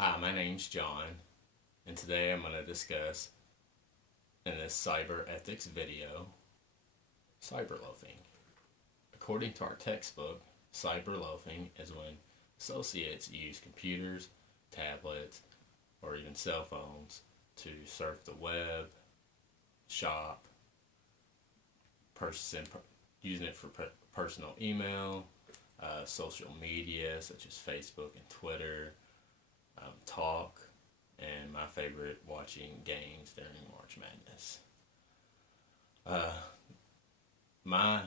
Hi, my name's John, and today I'm going to discuss in this cyber ethics video cyberloafing. According to our textbook, cyberloafing is when associates use computers, tablets, or even cell phones to surf the web, shop, purchasing, using it for personal email, social media such as Facebook and Twitter, talk, and my favorite, watching games during March Madness. Uh, my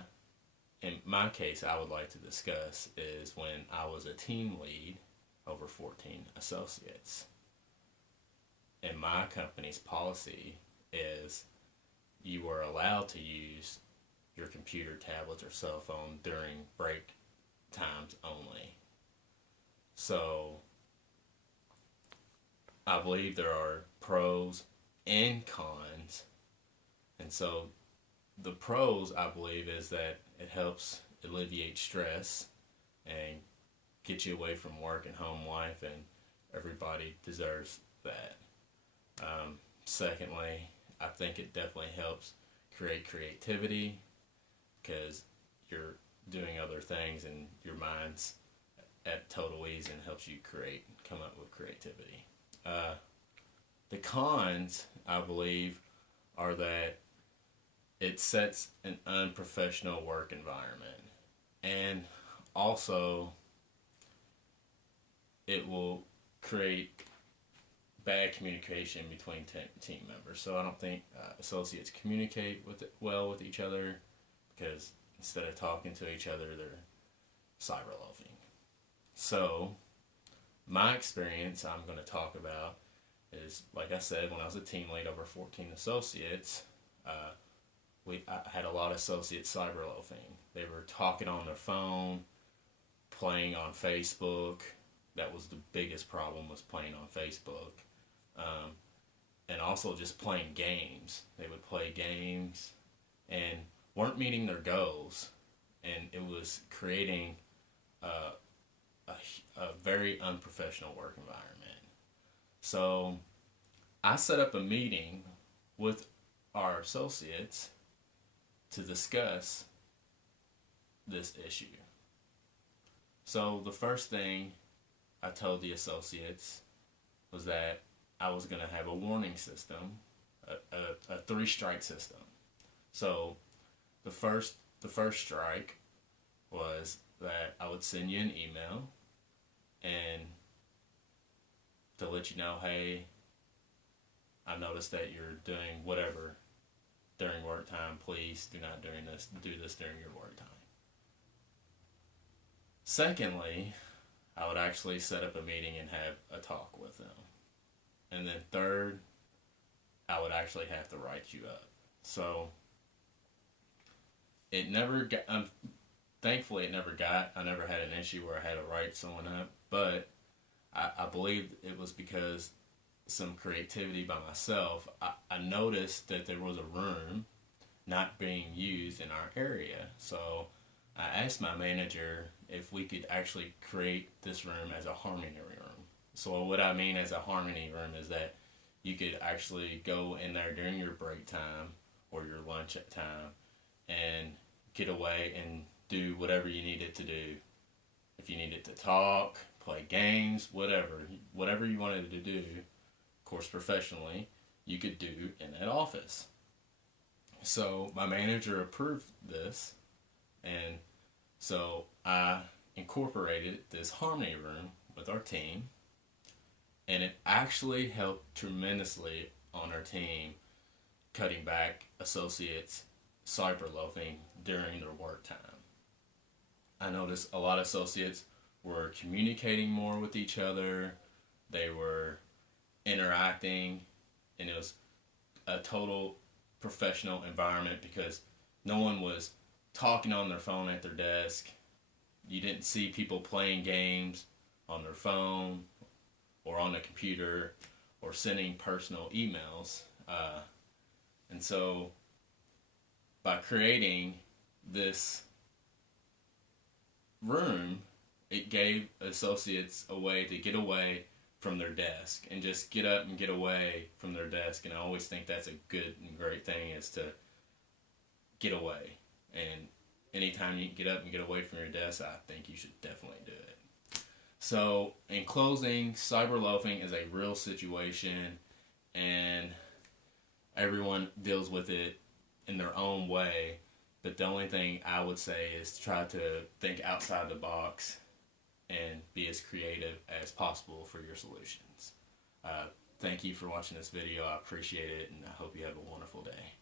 in my case, I would like to discuss is when I was a team lead over 14 associates. And my company's policy is you are allowed to use your computer, tablets, or cell phone during break times only. So I believe there are pros and cons. And so the pros, I believe, is that it helps alleviate stress and get you away from work and home life, and everybody deserves that. Secondly, I think it definitely helps create creativity because you're doing other things and your mind's at total ease and helps you come up with creativity. Uh, the cons, I believe, are that it sets an unprofessional work environment, and also it will create bad communication between team members. So I don't think associates communicate well with each other because instead of talking to each other, they're cyberloafing. So my experience I'm going to talk about is, like I said, when I was a team lead over 14 associates, I had a lot of associates cyberloafing. They were talking on their phone, playing on Facebook. That was the biggest problem, was playing on Facebook. Um, and also just playing games. They would play games and weren't meeting their goals. And it was creating a, a very unprofessional work environment. So I set up a meeting with our associates to discuss this issue. So the first thing I told the associates was that I was going to have a warning system, a three-strike system. So the first strike was that I would send you an email and to let you know, hey, I noticed that you're doing whatever during work time. Please do not do this during your work time. Secondly, I would actually set up a meeting and have a talk with them. And then third, I would actually have to write you up. So it never got, thankfully it never got, I never had an issue where I had to write someone up, but I believe it was because some creativity by myself. I noticed that there was a room not being used in our area. So I asked my manager if we could actually create this room as a harmony room. So what I mean as a harmony room is that you could actually go in there during your break time or your lunch time and get away and do whatever you needed to do. If you needed to talk, play games, whatever you wanted to do, of course professionally, you could do in that office. So my manager approved this, and so I incorporated this harmony room with our team, and it actually helped tremendously on our team cutting back associates cyberloafing during their work time. I noticed a lot of associates were communicating more with each other, they were interacting, and it was a total professional environment because no one was talking on their phone at their desk. You didn't see people playing games on their phone or on the computer or sending personal emails. And so by creating this room, it gave associates a way to get away from their desk and just get up and get away from their desk. And I always think that's a good and great thing, is to get away. And anytime you can get up and get away from your desk, I think you should definitely do it. So, in closing, cyberloafing is a real situation, and everyone deals with it in their own way. But the only thing I would say is to try to think outside the box and be as creative as possible for your solutions. Thank you for watching this video. I appreciate it, and I hope you have a wonderful day.